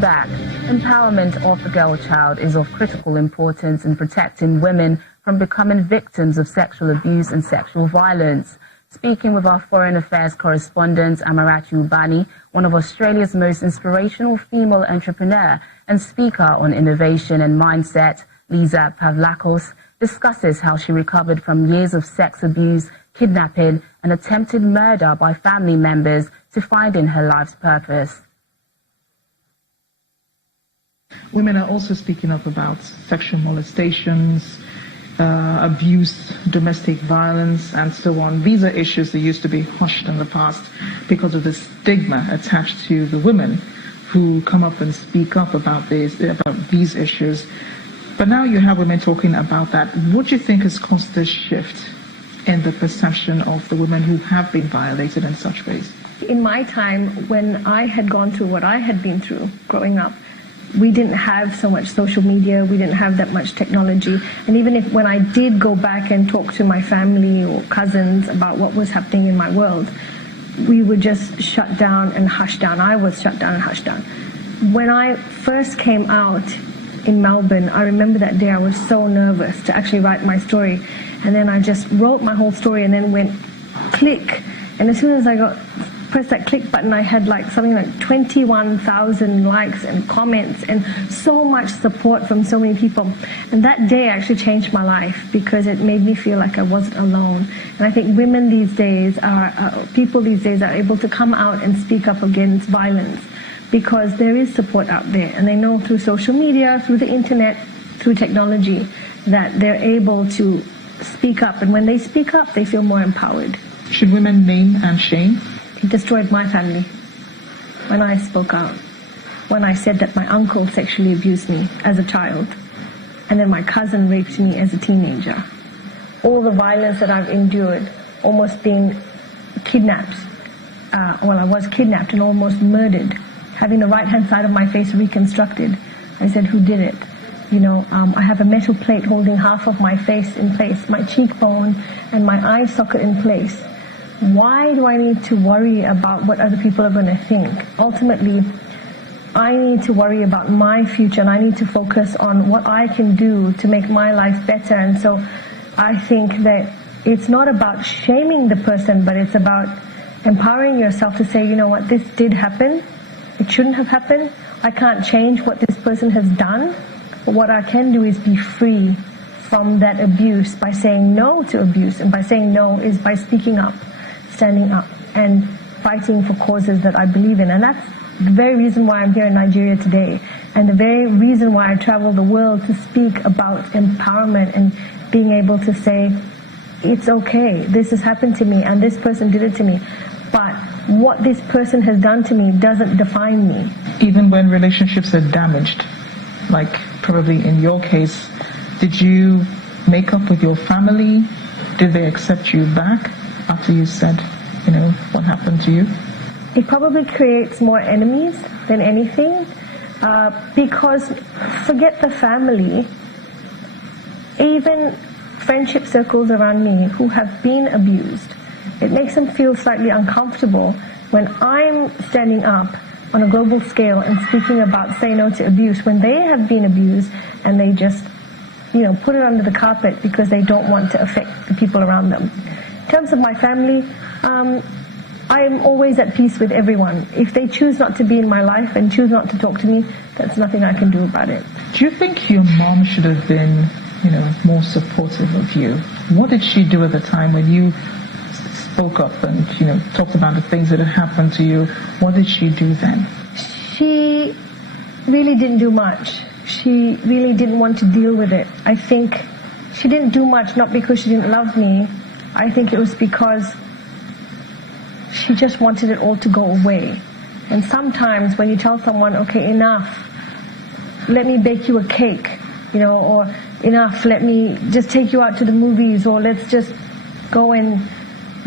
Welcome back. Empowerment of the girl child is of critical importance in protecting women from becoming victims of sexual abuse and sexual violence. Speaking with our Foreign Affairs correspondent, Amarachi Ubani, one of Australia's most inspirational female entrepreneur and speaker on innovation and mindset, Liza Pavlakos, discusses how she recovered from years of sex abuse, kidnapping and attempted murder by family members to finding her life's purpose. Women are also speaking up about sexual molestations, abuse, domestic violence, and so on. These are issues that used to be hushed in the past because of the stigma attached to the women who come up and speak up about these issues. But now you have women talking about that. What do you think has caused this shift in the perception of the women who have been violated in such ways? In my time, when I had gone through what I had been through growing up, we didn't have so much social media, we didn't have that much technology. And even if when I did go back and talk to my family or cousins about what was happening in my world, we were just shut down and hushed down. I was shut down and hushed down. When I first came out in Melbourne, I remember that day I was so nervous to actually write my story. And then I just wrote my whole story and then went click. And as soon as I pressed that click button, I had something like 21,000 likes and comments and so much support from so many people. And that day actually changed my life because it made me feel like I wasn't alone. And I think women these days people these days are able to come out and speak up against violence because there is support out there. And they know through social media, through the internet, through technology, that they're able to speak up. And when they speak up, they feel more empowered. Should women name and shame? It destroyed my family when I spoke out, when I said that my uncle sexually abused me as a child, and then my cousin raped me as a teenager. All the violence that I've endured, almost being kidnapped, I was kidnapped and almost murdered, having the right-hand side of my face reconstructed. I said, who did it? I have a metal plate holding half of my face in place, my cheekbone and my eye socket in place. Why do I need to worry about what other people are going to think? Ultimately, I need to worry about my future and I need to focus on what I can do to make my life better. And so I think that it's not about shaming the person, but it's about empowering yourself to say, you know what, this did happen. It shouldn't have happened. I can't change what this person has done. But what I can do is be free from that abuse by saying no to abuse. And by saying no is by speaking up, standing up and fighting for causes that I believe in. And that's the very reason why I'm here in Nigeria today, and the very reason why I travel the world to speak about empowerment and being able to say, it's okay, this has happened to me and this person did it to me, but what this person has done to me doesn't define me. Even when relationships are damaged, like probably in your case, did you make up with your family? Did they accept you back after you said, what happened to you? It probably creates more enemies than anything, because forget the family, even friendship circles around me who have been abused, it makes them feel slightly uncomfortable when I'm standing up on a global scale and speaking about say no to abuse when they have been abused and they just, put it under the carpet because they don't want to affect the people around them. In terms of my family, I am always at peace with everyone. If they choose not to be in my life and choose not to talk to me, that's nothing I can do about it. Do you think your mom should have been, more supportive of you? What did she do at the time when you spoke up and, talked about the things that had happened to you? What did she do then? She really didn't do much. She really didn't want to deal with it. I think she didn't do much, not because she didn't love me. I think it was because she just wanted it all to go away. And sometimes when you tell someone, okay, enough, let me bake you a cake, or enough, let me just take you out to the movies, or let's just go and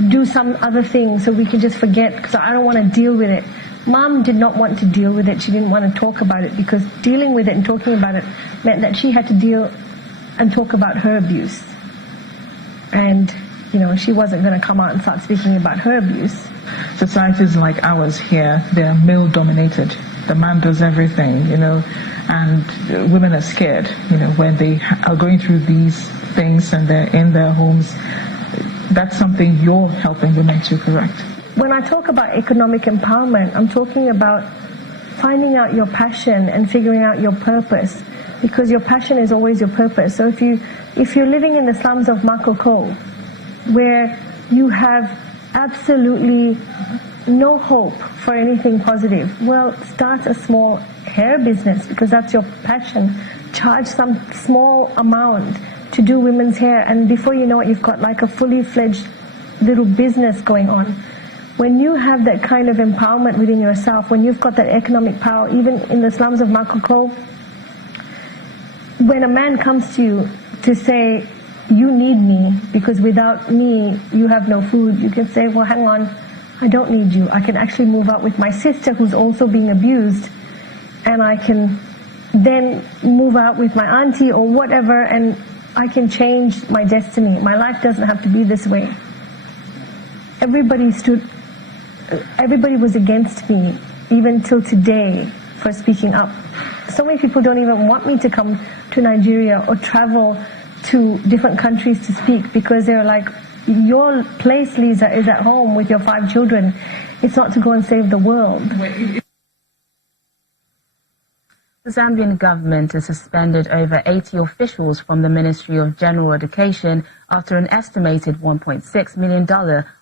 do some other thing so we can just forget because I don't want to deal with it. Mom did not want to deal with it. She didn't want to talk about it because dealing with it and talking about it meant that she had to deal and talk about her abuse. And, she wasn't going to come out and start speaking about her abuse. Societies like ours here, they are male-dominated. the man does everything, and women are scared, when they are going through these things and they're in their homes. That's something you're helping women to correct. When I talk about economic empowerment, I'm talking about finding out your passion and figuring out your purpose, because your passion is always your purpose. So if you're living in the slums of Makoko, where you have absolutely no hope for anything positive, well, start a small hair business, because that's your passion. Charge some small amount to do women's hair, and before you know it, you've got like a fully fledged little business going on. When you have that kind of empowerment within yourself, when you've got that economic power, even in the slums of Makoko, when a man comes to you to say, you need me because without me you have no food, you can say, well, hang on, I don't need you. I can actually move out with my sister who's also being abused, and I can then move out with my auntie or whatever, and I can change my destiny. My life doesn't have to be this way. Everybody was against me, even till today, for speaking up. So many people don't even want me to come to Nigeria or travel to different countries to speak, because they're like, your place, Liza, is at home with your 5 children. It's not to go and save the world. The Zambian government has suspended over 80 officials from the Ministry of General Education after an estimated $1.6 million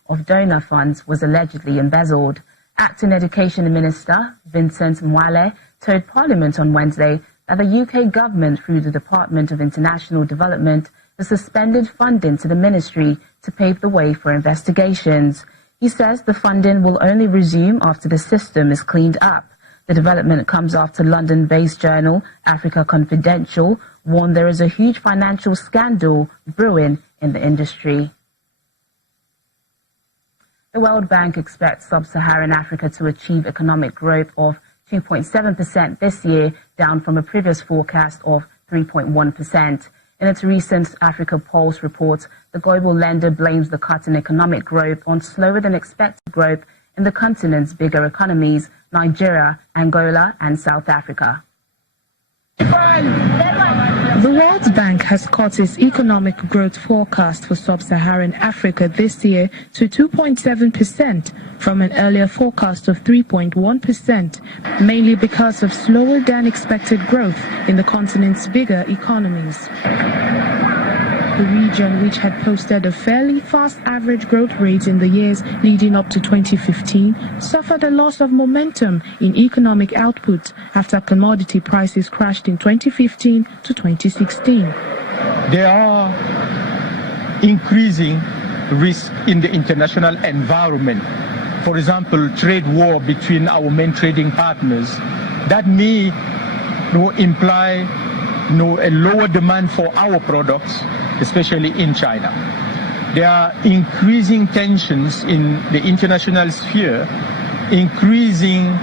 of donor funds was allegedly embezzled. Acting Education Minister Vincent Mwale told Parliament on Wednesday that the UK government, through the Department of International Development, has suspended funding to the ministry to pave the way for investigations. He says the funding will only resume after the system is cleaned up. The development comes after London-based journal Africa Confidential warned there is a huge financial scandal brewing in the industry. The World Bank expects sub-Saharan Africa to achieve economic growth of 2.7% this year, down from a previous forecast of 3.1%. In its recent Africa Pulse report, the global lender blames the cut in economic growth on slower than expected growth in the continent's bigger economies, Nigeria, Angola, and South Africa. The World Bank has cut its economic growth forecast for sub-Saharan Africa this year to 2.7% from an earlier forecast of 3.1%, mainly because of slower than expected growth in the continent's bigger economies. The region, which had posted a fairly fast average growth rate in the years leading up to 2015, suffered a loss of momentum in economic output after commodity prices crashed in 2015 to 2016. There are increasing risks in the international environment. For example, trade war between our main trading partners. That may imply a lower demand for our products, especially in China. There are increasing tensions in the international sphere, increasing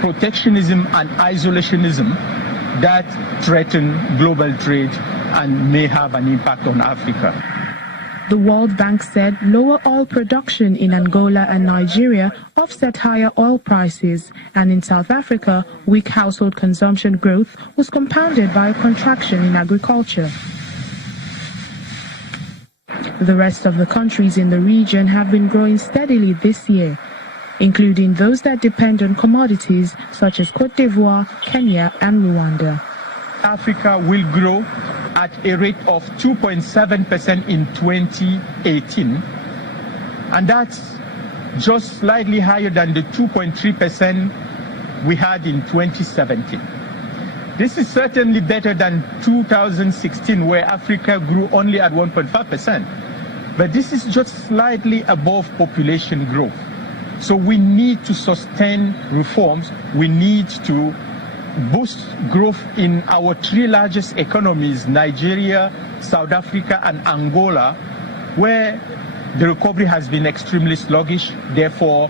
protectionism and isolationism that threaten global trade and may have an impact on Africa. The World Bank said lower oil production in Angola and Nigeria offset higher oil prices, and in South Africa, weak household consumption growth was compounded by a contraction in agriculture. The rest of the countries in the region have been growing steadily this year, including those that depend on commodities such as Côte d'Ivoire, Kenya, and Rwanda. Africa will grow at a rate of 2.7% in 2018, and that's just slightly higher than the 2.3% we had in 2017. This is certainly better than 2016, where Africa grew only at 1.5%, but this is just slightly above population growth. So we need to sustain reforms. We need to boost growth in our 3 largest economies, Nigeria, South Africa, and Angola, where the recovery has been extremely sluggish, therefore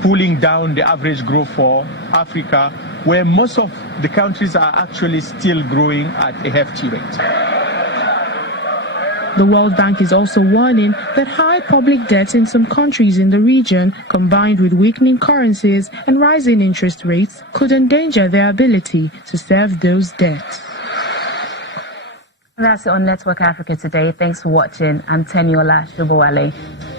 pulling down the average growth for Africa, where most of the countries are actually still growing at a hefty rate. The World Bank is also warning that high public debt in some countries in the region, combined with weakening currencies and rising interest rates, could endanger their ability to serve those debts. That's it on Network Africa today. Thanks for watching. I'm Teniola Shobowale.